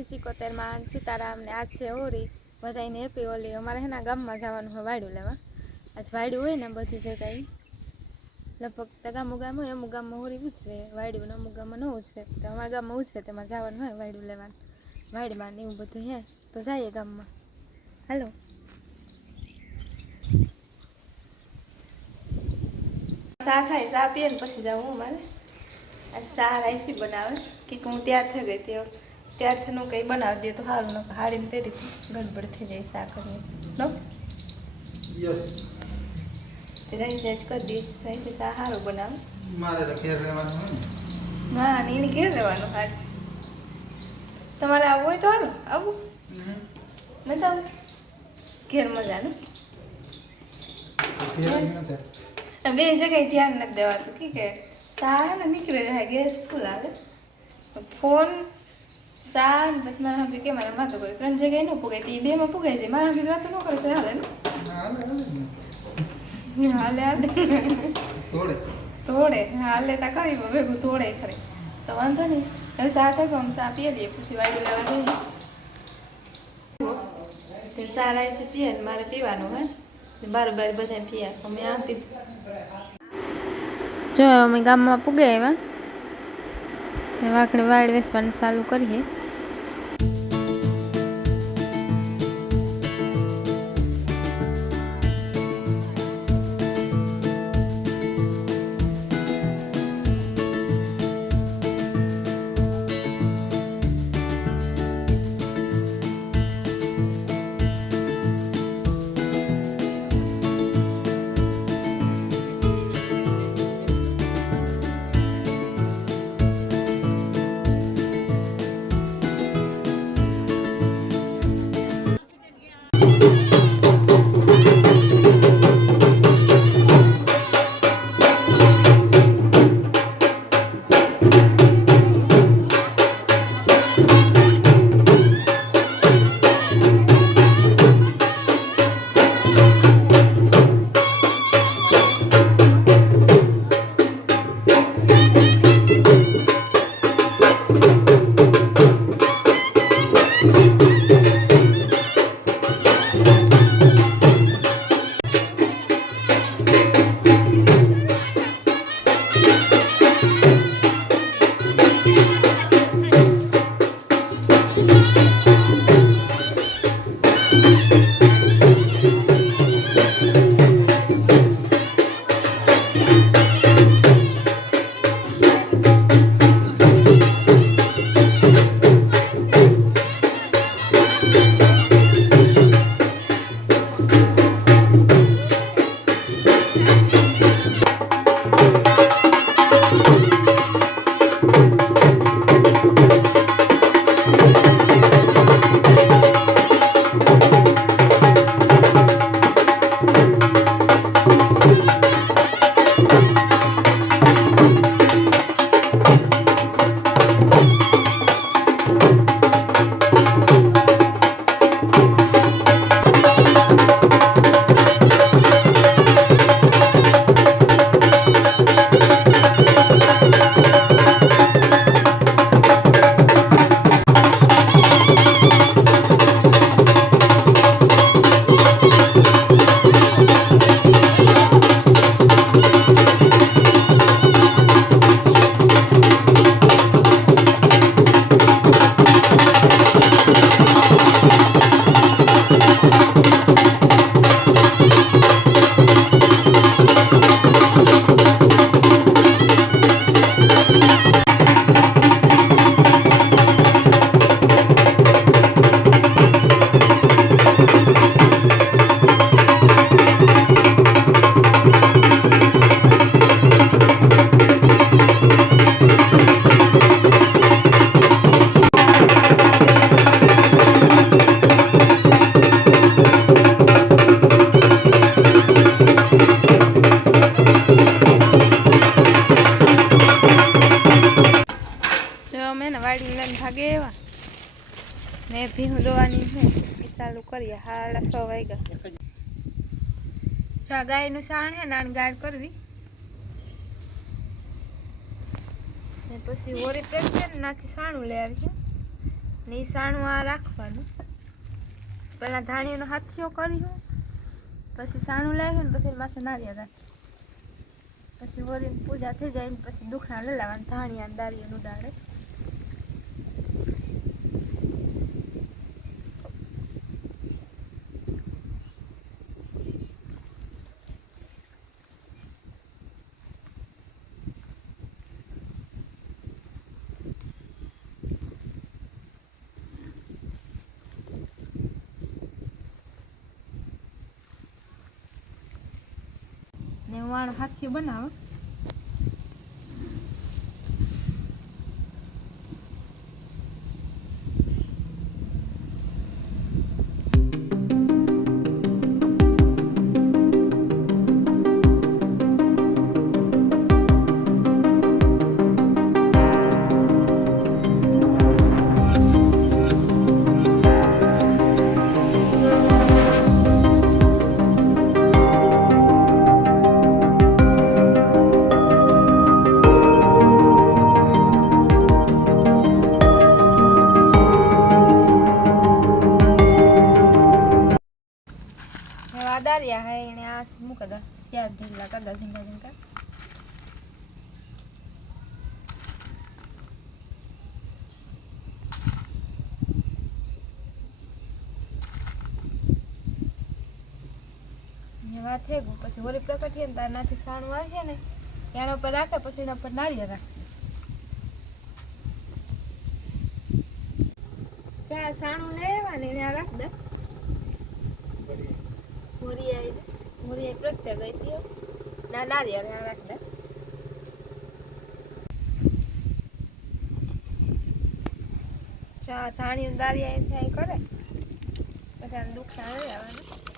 71 માં સીતારામ ને આજ છે હોળી બધાને હેપી હોળી। અમારે હેના ગામમાં જવાનું હોય વાયડું લેવા। આજ વાયડું હોય ને બધી જગ્યાએ લગભગ ગામું ગામ હોય અમુક ગામમાં હોળી ઉજવે વાયડું ને અમુક ગામમાં ન ઉજવે તો અમારા ગામમાં ઉજવે તેમાં જવાનું હોય વાયડું લેવાનું વાયડમાં ને એવું બધું હે તો જઈએ ગામમાં। હાલો ચા થાય ચા પીએ ને પછી જાઉં હું મારે आज चા राइसी बनावे कि हूँ तैयार थी गई थी तैयार थी कई बना दे तो हाल न हाड़ी ने पेरी गड़बड़ थी जाए सा करिए नो यस राइस आज कर दी राइस सा हारो बनावे मारे तो घेर રહેવાનું હોય ને हां नीने घेर રહેવાનું आज તમારે આવું હોય તો હાલો આવું નતા આવું ઘેર મજા ને घेर नहीं होता બે જગ્યાએ ધ્યાન નથી દેવાતું કે सा ना निकले है गैस फूल आवे फोन सा बस मारा हम के मारा बात करे त्रण जगह न पुगे ती बे में पुगे जे मारा भी बात न करे तो हाले ने हाले हाले तोड़े तोड़े हाले ता करी बेगू तोड़े खरे तो वांधो नहीं હવે सा तो हम सा पी लिए પછી વાડી લેવા જઈએ તે સારા છે પીએ ને મારે પીવાનું હે બાર બધા પીયા અમે આપી जो अमे गाम में पुगे वाकड़ी वाड़ वेचवानुं चालू करीए। मैं भी हूँ दवानी है चालू करिए 6:30 वाग्या गाय नु साण है नान गाय करवी पछी होरी प्रगटे नाथी साणु ले आवी ને ઈ સાણું આ રાખવાનું. પહેલાં ધાણીનો હાથીઓ કર્યો, પછી સાણું લાવ્યું ને પછી માથે નારિયેળ રાખી, પછી વળીને પૂજા થઈ જાય ને પછી દુખણા લઈ લાવવાનું ધાણિયા દાળીનું દાળે. ને વાણ હાથીઓ બનાવો. દારિયા હે એને આ મૂકે દા ચાર ઢીલા કાગળ ઝીંગા ઝીંગા. ને વાત થઈ ગયું પછી હોળી પ્રગટીએ ને તાર નાથી સાણું આવે ને એના ઉપર રાખે પછી એના ઉપર નારિયેળ રાખે. સાણું લઈ આવ્યા ને એને આ રાખ દે. હોળી પ્રગટ્યા ગઈ હતી ના નારિયેળ આ રાખ દે. ધાણી દારિયા થાય કરે પછી આને દુખણા લઈ આવવાનું.